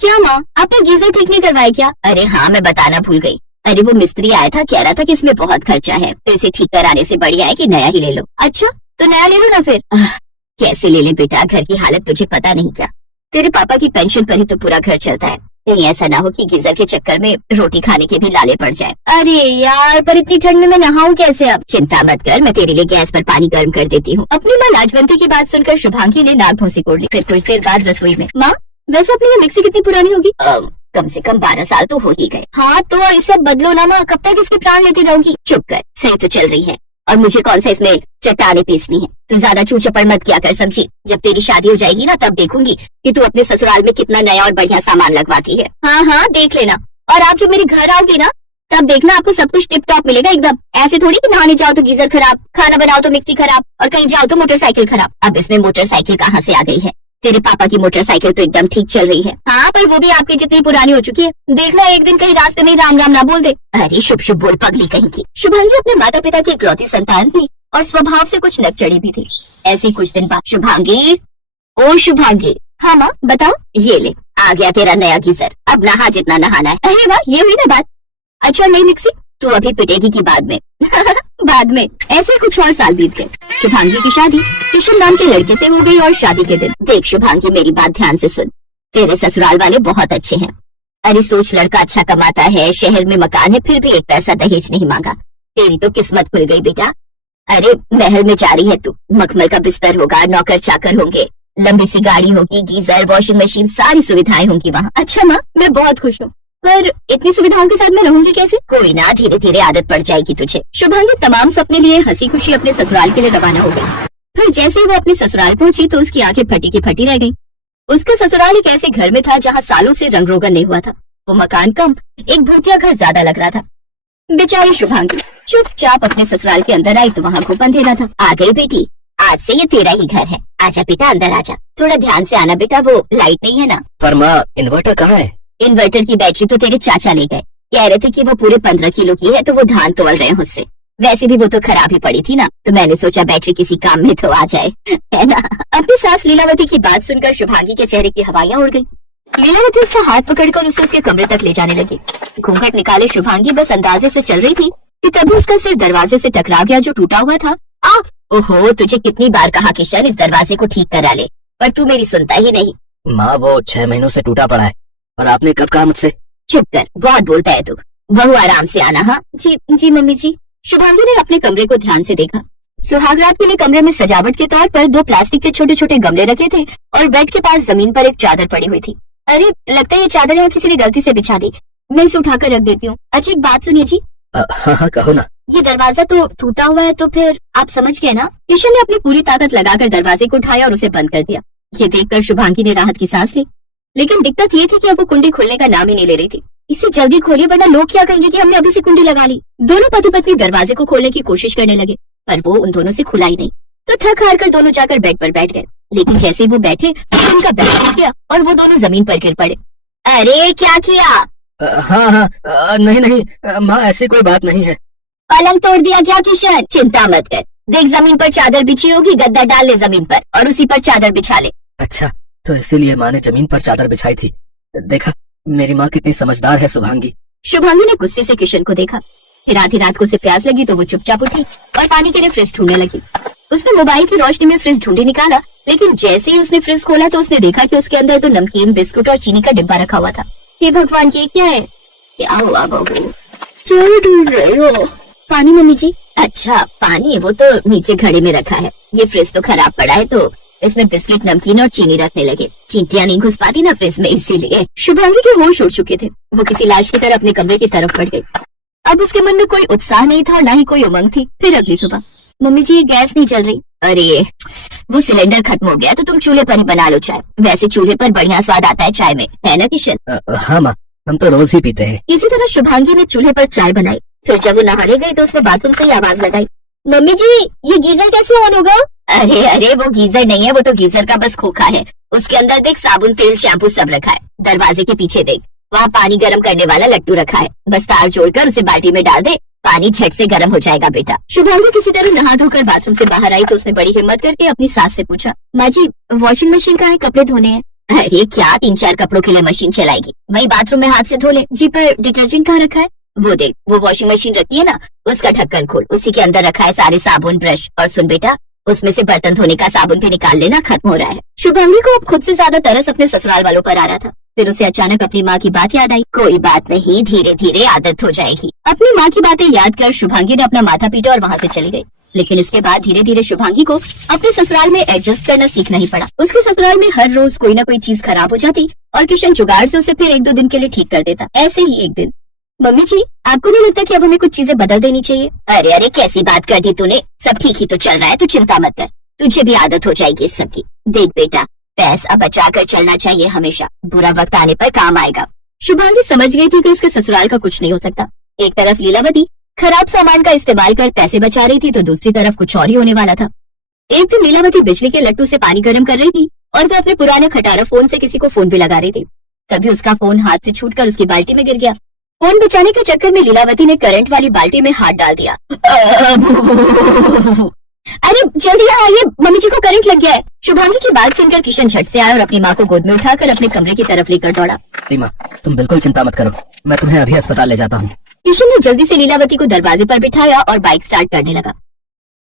क्या माँ, आपने गीजर ठीक नहीं करवाया क्या? अरे हाँ, मैं बताना भूल गई। अरे वो मिस्त्री आया था, कह रहा था कि इसमें बहुत खर्चा है, तो इसे ठीक कराने से बढ़िया है कि नया ही ले लो। अच्छा, तो नया ले लो ना फिर। कैसे ले ले बेटा, घर की हालत तुझे पता नहीं क्या। तेरे पापा की पेंशन पर ही तो पूरा घर चलता है। कहीं ऐसा ना हो कि गीजर के चक्कर में रोटी खाने के भी लाले पड़ जाए। अरे यार, पर इतनी ठंड में मैं नहाऊं कैसे अब? चिंता मत कर, मैं तेरे लिए गैस पर पानी गर्म कर देती हूँ। अपनी माँ लाजवंती की बात सुनकर शुभांगी ने नाक भौंसी कोड़ ली। फिर कुछ देर बाद रसोई में, माँ वैसे अपनी ये मिक्सी कितनी पुरानी होगी? कम से कम 12 साल तो हो ही गए। हाँ तो इसे बदलो ना माँ, कब तक इसके प्राण लेती रहूंगी? चुप कर, सही तो चल रही है। और मुझे कौन सा इसमें चट्टाने पीसनी है। तू ज्यादा चूर चपड़ मत किया कर, समझी? जब तेरी शादी हो जाएगी ना, तब देखूंगी कि तू अपने ससुराल में कितना नया और बढ़िया सामान लगवाती है। हाँ हाँ देख लेना। और आप जब मेरे घर आओगी ना, तब देखना आपको सब कुछ टिप टॉप मिलेगा एकदम। ऐसे थोड़ी कि नहाने जाओ तो गीजर खराब, खाना बनाओ तो मिक्सी खराब, और कहीं जाओ तो मोटरसाइकिल खराब। अब इसमें मोटरसाइकिल कहाँ से आ गई है? तेरे पापा की मोटरसाइकिल तो एकदम ठीक चल रही है। हाँ, पर वो भी आपकी जितनी पुरानी हो चुकी है। देखना एक दिन कहीं रास्ते में राम राम ना बोल दे। अरे शुभ शुभ बोल पगली कहीं की। शुभांगी अपने माता पिता की इकलौती संतान थी और स्वभाव से कुछ नकचड़ी भी थी। ऐसे कुछ दिन बाद, शुभांगी, ओ शुभांगी। हाँ माँ बताओ। ये ले, आ गया तेरा नया गीजर, अब नहा जितना नहाना है। अरे वाह, ये हुई ना बात। अच्छा, नई मिक्सी तू अभी पिटेगी की बाद में? बाद में। ऐसे कुछ और साल बीत गए। शुभांगी की शादी किशन नाम के लड़के से हो गई और शादी के दिन, देख शुभांगी मेरी बात ध्यान से सुन, तेरे ससुराल वाले बहुत अच्छे हैं। अरे सोच, लड़का अच्छा कमाता है, शहर में मकान है, फिर भी एक पैसा दहेज नहीं मांगा। तेरी तो किस्मत खुल गई बेटा। अरे महल में जा रही है तू, मखमल का बिस्तर होगा, नौकर चाकर होंगे, लंबी सी गाड़ी होगी, गीजर, वॉशिंग मशीन, सारी सुविधाएं होंगी वहाँ। अच्छा माँ, मैं बहुत खुश हूँ, पर इतनी सुविधाओं के साथ मैं रहूंगी कैसे? कोई ना, धीरे धीरे आदत पड़ जाएगी तुझे। शुभांगी तमाम सपने लिए हंसी खुशी अपने ससुराल के लिए रवाना हो गई। फिर जैसे ही वो अपने ससुराल पहुंची तो उसकी आंखें फटी की फटी रह गईं। उसका ससुराल एक ऐसे घर में था जहाँ सालों से रंग रोगन नहीं हुआ था। वो मकान कम, एक भूतिया घर ज्यादा लग रहा था। बेचारी शुभांगी चुपचाप अपने ससुराल के अंदर आई तो वहाँ खूब अंधेरा था। आ गई बेटी, आज से ये तेरा ही घर है। आजा बेटा, अंदर आजा। थोड़ा ध्यान से आना बेटा, वो लाइट नहीं है ना। पर माँ, इन्वर्टर कहाँ है? इन्वर्टर की बैटरी तो तेरे चाचा ले गए। कह रहे थे कि वो पूरे 15 किलो की है, तो वो धान तोड़ रहे हैं उससे। वैसे भी वो तो खराब ही पड़ी थी ना, तो मैंने सोचा बैटरी किसी काम में तो आ जाए, है ना। अपनी सास लीलावती की बात सुनकर शुभांगी के चेहरे की हवाइयां उड़ गई। लीलावती उसका हाथ पकड़कर उसे उसके कमरे तक ले जाने लगी। घूंघट निकाले शुभांगी बस अंदाजे से चल रही थी कि तभी उसका सिर दरवाजे से टकरा गया जो टूटा हुआ था। ओहो, तुझे कितनी बार कहा किशन इस दरवाजे को ठीक करा ले, पर तू मेरी सुनता ही नहीं। माँ, वो 6 महीनों से टूटा पड़ा है, और आपने कब कहा मुझसे? चुप कर, बहुत बोलता है तू। बहू आराम से आना। हाँ जी जी मम्मी जी। शुभांगी ने अपने कमरे को ध्यान से देखा। सुहागरात के लिए कमरे में सजावट के तौर पर 2 प्लास्टिक के छोटे छोटे गमले रखे थे और बेड के पास जमीन पर एक चादर पड़ी हुई थी। अरे लगता है ये चादर यहाँ किसी ने गलती से बिछा दी, मैं इसे उठाकर रख देती हूँ। अच्छा एक बात सुनिए जी। हाँ कहो ना। ये दरवाजा तो टूटा हुआ है, तो फिर आप समझ गए ना। किशन ने अपनी पूरी ताकत लगाकर दरवाजे को उठाया और उसे बंद कर दिया। ये देखकर शुभांगी ने राहत की सांस ली, लेकिन दिक्कत ये थी कि अब वो कुंडी खोलने का नाम ही नहीं ले रही थी। इसे जल्दी खोलिए वरना लोग क्या कहेंगे कि हमने अभी से कुंडी लगा ली। दोनों पति पत्नी दरवाजे को खोलने की कोशिश करने लगे, पर वो उन दोनों से खुला ही नहीं। तो थक हार कर दोनों जाकर बेड पर बैठ गए, लेकिन जैसे ही वो बैठे तो उनका बेड टूट गया और वो दोनों जमीन पर गिर पड़े। अरे क्या किया? हाँ, नहीं नहीं माँ, ऐसी कोई बात नहीं है। पलंग तोड़ दिया क्या किशन? चिंता मत कर, देख जमीन पर चादर बिछी होगी, गद्दा डाल ले जमीन पर और उसी पर चादर बिछा ले। अच्छा, तो इसीलिए माँ ने जमीन पर चादर बिछाई थी। देखा, मेरी माँ कितनी समझदार है। शुभांगी ने गुस्से से किशन को देखा। फिर आधी रात को उसे प्यास लगी तो वो चुपचाप उठी और पानी के लिए फ्रिज ढूंढने लगी। उसने मोबाइल की रोशनी में फ्रिज ढूंढे निकाला, लेकिन जैसे ही उसने फ्रिज खोला तो उसने देखा कि उसके अंदर तो नमकीन, बिस्कुट और चीनी का डिब्बा रखा हुआ था। हे भगवान, ये क्या है? क्या हुआ बहू, क्या ढूंढ रहे हो? पानी मम्मी जी। अच्छा पानी, वो तो नीचे घड़े में रखा है। ये फ्रिज तो खराब पड़ा है तो इसमें बिस्किट, नमकीन और चीनी रखने लगे। चींटियां नहीं घुस पाती ना फ्रिज में, इसीलिए। शुभांगी के होश उड़ चुके थे। वो किसी लाश की तरह अपने कमरे की तरफ बढ़ गई। अब उसके मन में कोई उत्साह नहीं था और न ही कोई उमंग थी। फिर अगली सुबह, मम्मी जी ये गैस नहीं जल रही। अरे वो सिलेंडर खत्म हो गया तो तुम चूल्हे पर ही बना लो चाय। वैसे चूल्हे पर बढ़िया स्वाद आता है चाय में, है ना किशन? हाँ माँ, हम तो रोज ही पीते हैं। इसी तरह शुभांगी ने चूल्हे पर चाय बनाई। फिर जब वो नहाने गई तो उसने बाथरूम से ही आवाज लगाई, मम्मी जी ये गीजर कैसे ऑन होगा? अरे अरे वो गीजर नहीं है, वो तो गीजर का बस खोखा है। उसके अंदर देख साबुन, तेल, शैम्पू सब रखा है। दरवाजे के पीछे देख, वहाँ पानी गर्म करने वाला लट्टू रखा है। बस तार जोड़कर उसे बाल्टी में डाल दे, पानी झट से गर्म हो जाएगा बेटा। शुभांगी किसी तरह नहा धोकर बाथरूम से बाहर आई तो उसने बड़ी हिम्मत करके अपनी सास से पूछा, माँ जी वॉशिंग मशीन कहाँ है, कपड़े धोने हैं? अरे क्या 3-4 कपड़ों के लिए मशीन चलाएगी, वही बाथरूम में हाथ से धो ले। जी पर डिटर्जेंट कहाँ रखा है? वो देख, वो वॉशिंग मशीन रखी है ना, उसका ढक्कन खोल, उसी के अंदर रखा है सारे साबुन ब्रश। और सुन बेटा, उसमें से बर्तन धोने का साबुन भी निकाल लेना, खत्म हो रहा है। शुभांगी को अब खुद से ज्यादा तरस अपने ससुराल वालों पर आ रहा था। फिर उसे अचानक अपनी माँ की बात याद आई। कोई बात नहीं, धीरे धीरे आदत हो जाएगी। अपनी माँ की बातें याद कर शुभांगी ने अपना माथा पीटा और वहाँ से चली गई। लेकिन इसके बाद धीरे धीरे शुभांगी को अपने ससुराल में एडजस्ट करना सीखना ही पड़ा। उसके ससुराल में हर रोज कोई ना कोई चीज खराब हो जाती और किशन जुगाड़ से उसे फिर 1-2 दिन के लिए ठीक कर देता। ऐसे ही एक दिन, मम्मी जी आपको नहीं लगता कि अब हमें कुछ चीजें बदल देनी चाहिए? अरे अरे कैसी बात कर दी तूने, सब ठीक ही तो चल रहा है, तू चिंता मत कर, तुझे भी आदत हो जाएगी इस सब की। देख बेटा, पैसा बचा कर चलना चाहिए हमेशा, बुरा वक्त आने पर काम आएगा। शुभांगी समझ गई थी कि उसके ससुराल का कुछ नहीं हो सकता। एक तरफ लीलावती खराब सामान का इस्तेमाल कर पैसे बचा रही थी तो दूसरी तरफ कुछ और ही होने वाला था। एक दिन लीलावती बिजली के लट्टू से पानी गर्म कर रही थी और वो अपने पुराने खटारा फोन से किसी को फोन भी लगा रही थी। तभी उसका फोन हाथ से छूटकर उसकी बाल्टी में गिर गया। फोन बचाने के चक्कर में लीलावती ने करंट वाली बाल्टी में हाथ डाल दिया। अरे जल्दी यहाँ आइए, मम्मी जी को करंट लग गया है। शुभांगी की बात सुनकर किशन झट से आया और अपनी माँ को गोद में उठाकर अपने कमरे की तरफ लेकर दौड़ा। रीमा, तुम बिल्कुल चिंता मत करो, मैं तुम्हें अभी अस्पताल ले जाता हूँ। किशन ने जल्दी से लीलावती को दरवाजे पर बिठाया और बाइक स्टार्ट करने लगा।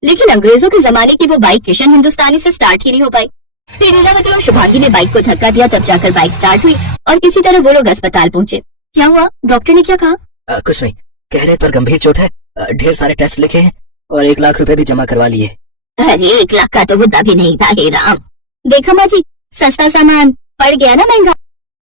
लेकिन अंग्रेजों के जमाने की वो बाइक किशन हिंदुस्तानी से स्टार्ट ही नहीं हो पाई। फिर लीलावती और शुभांगी ने बाइक को धक्का दिया, तब जाकर बाइक स्टार्ट हुई और किसी तरह वो लोग अस्पताल पहुंचे। क्या हुआ, डॉक्टर ने क्या कहा? कुछ नहीं, कह रहे पर गंभीर चोट है, ढेर सारे टेस्ट लिखे हैं और 1 लाख रुपए भी जमा करवा लिए। अरे 1 लाख का तो मुद्दा भी नहीं था। हे राम, देखा माँ जी, सस्ता सामान पड़ गया ना महंगा।